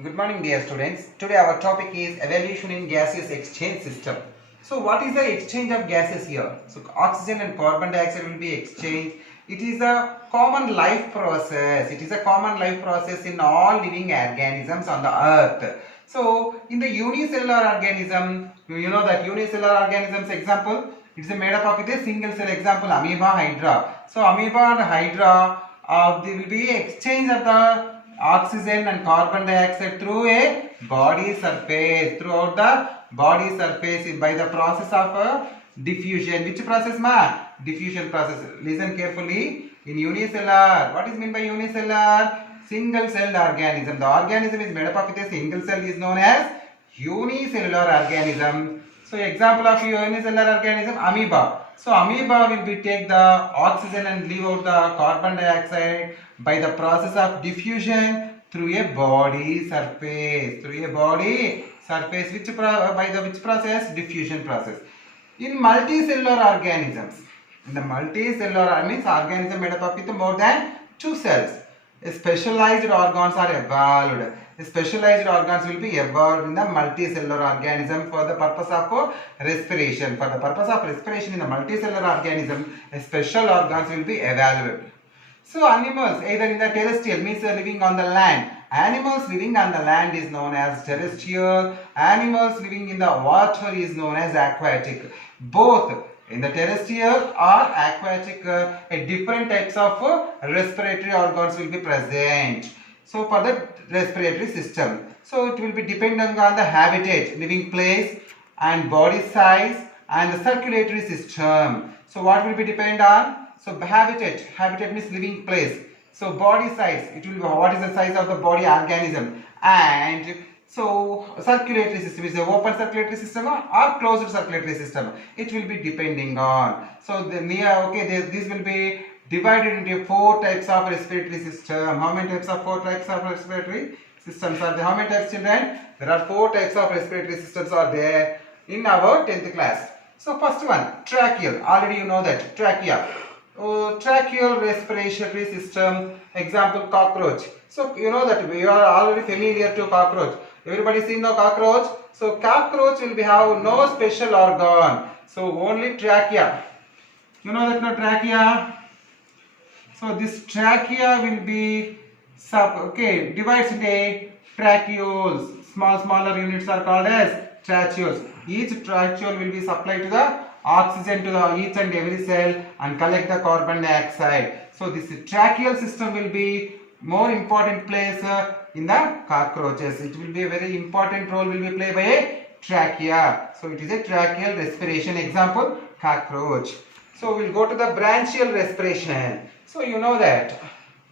Good morning, dear students. Today our topic is evolution in gaseous exchange system. So what is the exchange of gases here? So oxygen and carbon dioxide will be exchanged. It is a common life process. It is a common life process in all living organisms on the earth. So in the unicellular organism, you know that unicellular organisms example, it is made up of a single cell example amoeba, hydra. So amoeba and hydra, they will be exchange of the oxygen and carbon dioxide through a body surface, throughout the body surface by the process of diffusion. Which process ma? Diffusion process. Listen carefully. In unicellular, what is meant by unicellular? Single celled organism. The organism is made up of a single cell is known as unicellular organism. So example of unicellular organism, amoeba. So amoeba will be take the oxygen and leave out the carbon dioxide by the process of diffusion through a body surface. Through a body surface, which process? Diffusion process. In multicellular organisms, in the multicellular means organism made up of with more than two cells. Specialized organs are evolved. Specialized organs will be evolved in the multicellular organism for the purpose of respiration. For the purpose of respiration in the multicellular organism, special organs will be evolved. So animals either in the terrestrial means living on the land. Animals living on the land is known as terrestrial. Animals living in the water is known as aquatic. Both in the terrestrial or aquatic, different types of respiratory organs will be present. So for the respiratory system, so it will be depending on the habitat, living place, and body size, and the circulatory system. So what will be depend on? So habitat means living place. So body size, it will be what is the size of the body organism, and so circulatory system is the open circulatory system or closed circulatory system. It will be depending on. So this will be divided into four types of respiratory system. How many types of four types of respiratory systems are there? How many types, children? There are four types of respiratory systems are there in our 10th class. So first one, tracheal. Already you know that trachea. Tracheal respiratory system. Example, cockroach. So you know that we are already familiar to cockroach. Everybody seen the cockroach? So cockroach will be have no special organ. So only trachea. You know that no trachea. So this trachea will be divides into tracheoles. Smaller units are called as tracheoles. Each tracheole will be supplied to the oxygen to the each and every cell and collect the carbon dioxide. So this tracheal system will be more important place in the cockroaches. It will be a very important role will be played by a trachea. So it is a tracheal respiration. Example, cockroach. So we'll go to the branchial respiration. So you know that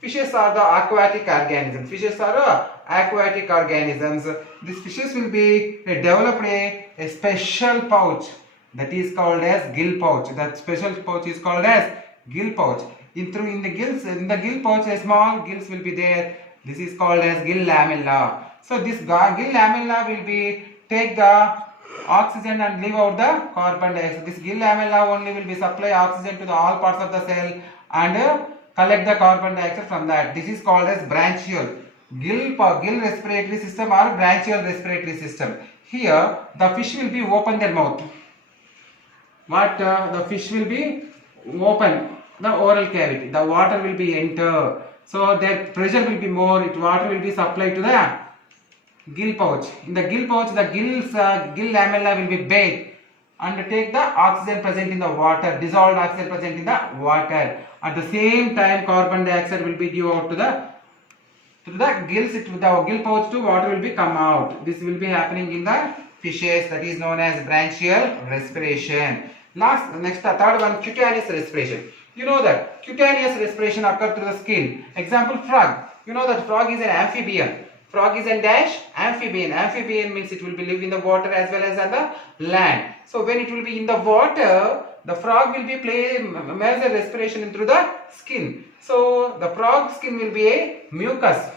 fishes are the aquatic organisms. Fishes are aquatic organisms. These fishes will be developed a special pouch that is called as gill pouch. That special pouch is called as gill pouch. In the gill pouch, a small gills will be there. This is called as gill lamella. So this gill lamella will be take the oxygen and leave out the carbon dioxide. This gill lamella only will be supply oxygen to the all parts of the cell and collect the carbon dioxide from that. This is called as branchial. Gill respiratory system or branchial respiratory system. Here the fish will be open their mouth. The fish will be open the oral cavity. The water will be enter. So their pressure will be more. Water will be supplied to the gill pouch. In the gill pouch, the gill lamella will be big and take the oxygen present in the water, dissolved oxygen present in the water. At the same time, carbon dioxide will be given out to the gills. The gill pouch to water will be come out. This will be happening in the fishes. That is known as branchial respiration. Third one, cutaneous respiration. You know that cutaneous respiration occurs through the skin. Example, frog. You know that frog is an amphibian. Frog is an amphibian. Amphibian means it will be live in the water as well as on the land. So when it will be in the water, the frog will be play major respiration through the skin. So the frog skin will be a mucus.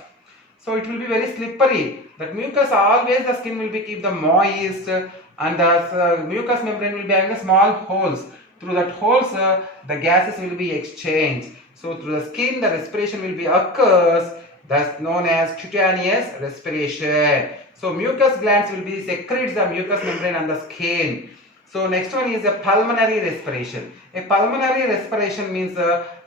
So it will be very slippery. That mucus always the skin will be keep the moist and the mucous membrane will be having small holes. Through that holes, the gases will be exchanged. So through the skin, the respiration will be occurs That's known as cutaneous respiration. So mucus glands will be secretes the mucous membrane on the skin. So next one is a pulmonary respiration. A pulmonary respiration means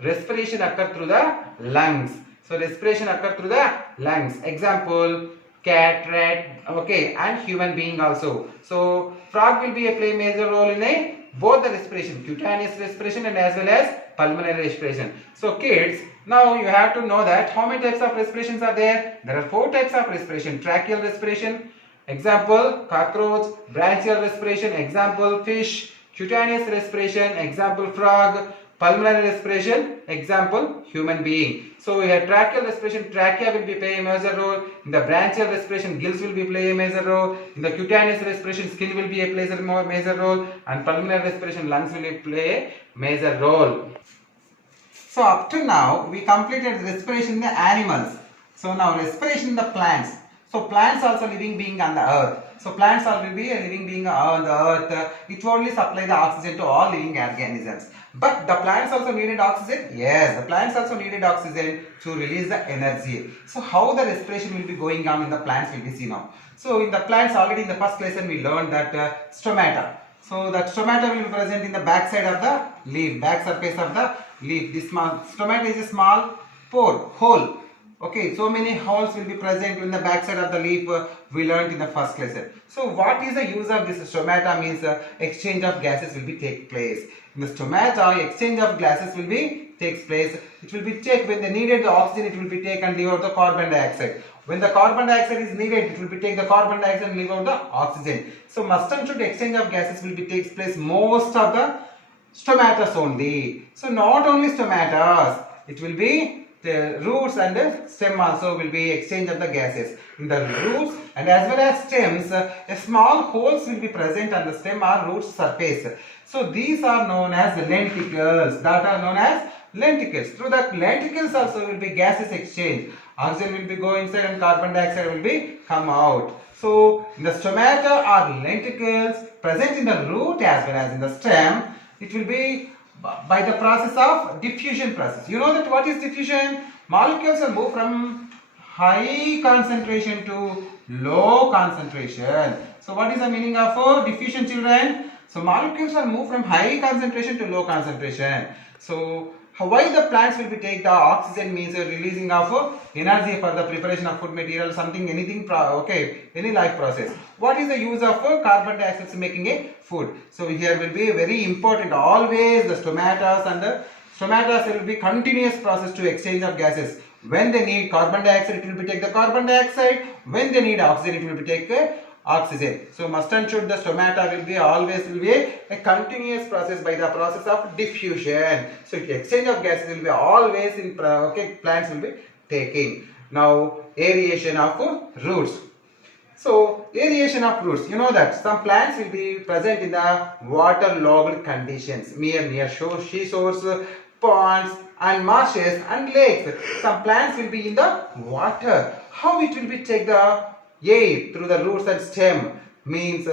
respiration occur through the lungs. So respiration occur through the lungs. Example, cat, rat, okay, and human being also. So frog will be play major role in both the respiration, cutaneous respiration and as well as pulmonary respiration. So kids, now you have to know that how many types of respirations are there? There are 4 types of respiration. Tracheal respiration, example cockroach. Branchial respiration, example fish. Cutaneous respiration, example frog. Pulmonary respiration, example human being. So we have tracheal respiration, trachea will be play a major role. In the branchial respiration, gills will be play a major role. In the cutaneous respiration, skin will be a major role, and pulmonary respiration, lungs will play a major role. So up to now we completed respiration in the animals. So now respiration in the plants. So plants also living being on the earth. So plants will be a living being on the earth. It only supply the oxygen to all living organisms. But the plants also needed oxygen? Yes, the plants also needed oxygen to release the energy. So how the respiration will be going on in the plants will be seen now. So in the plants already in the first lesson we learned that stomata. So that stomata will be present in the back side of the leaf, back surface of the leaf. This small stomata is a small pore, hole. Okay, so many holes will be present in the back side of the leaf we learned in the first lesson. So what is the use of this stomata means exchange of gases will be take place. In the stomata, exchange of gases will be takes place. It will be take when they needed the oxygen, it will be take and leave out the carbon dioxide. When the carbon dioxide is needed, it will be take the carbon dioxide and leave out the oxygen. So must and should exchange of gases will be takes place most of the stomatas only. So not only stomatas, it will be the roots and the stem also will be exchange of the gases. In the roots and as well as stems, a small holes will be present on the stem or root surface. So these are known as lenticles. That are known as lenticles. Through the lenticles also will be gases exchange. Oxygen will be go inside and carbon dioxide will be come out. So in the stomata or lenticles present in the root as well as in the stem, it will be by the process of diffusion process. You know that what is diffusion? Molecules will move from high concentration to low concentration. So what is the meaning of diffusion, children? So molecules will move from high concentration to low concentration. So why the plants will be take the oxygen means releasing of energy for the preparation of food material, something, anything, okay, any life process. What is the use of carbon dioxide making a food? So here will be very important, always the stomatas and the stomatas will be continuous process to exchange of gases. When they need carbon dioxide, it will be take the carbon dioxide. When they need oxygen, it will be take oxygen. So must and should the stomata will be always will be a continuous process by the process of diffusion. So exchange of gases will be always in okay, plants will be taking. Now aeration of roots. So aeration of roots, you know that some plants will be present in the waterlogged conditions near seashores, ponds and marshes and lakes. Some plants will be in the water. How it will be take the air through the roots and stem means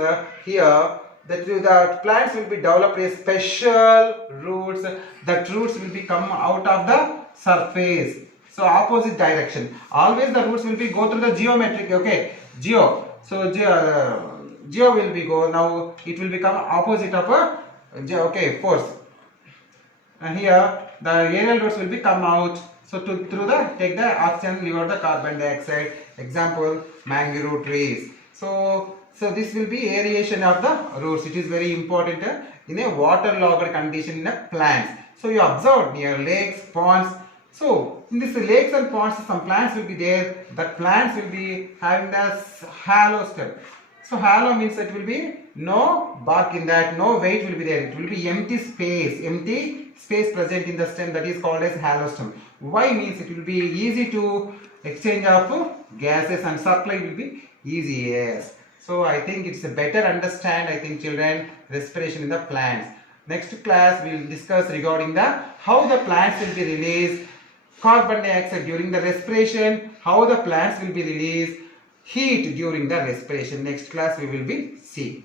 here that the plants will be developed a special roots. That roots will be come out of the surface. So opposite direction. Always the roots will be go through the geometric. Okay, geo. So geo will be go now. It will become opposite of okay, force. And here the aerial roots will be come out. So through the take the oxygen, leave out the carbon dioxide. Example, mangrove trees. So this will be aeration of the roots. It is very important in a waterlogged condition in a plants. So you observe near lakes, ponds. So in this lakes and ponds, some plants will be there. That plants will be having the hollow stem. So hollow means it will be no bark in that, no weight will be there. It will be empty space present in the stem, that is called as hollow stem. Why means it will be easy to exchange of gases and supply will be easy. Yes. So I think it's a better understand, I think, children, respiration in the plants. Next class we will discuss regarding the how the plants will be released carbon dioxide during the respiration, how the plants will be released heat during the respiration. Next class we will be see.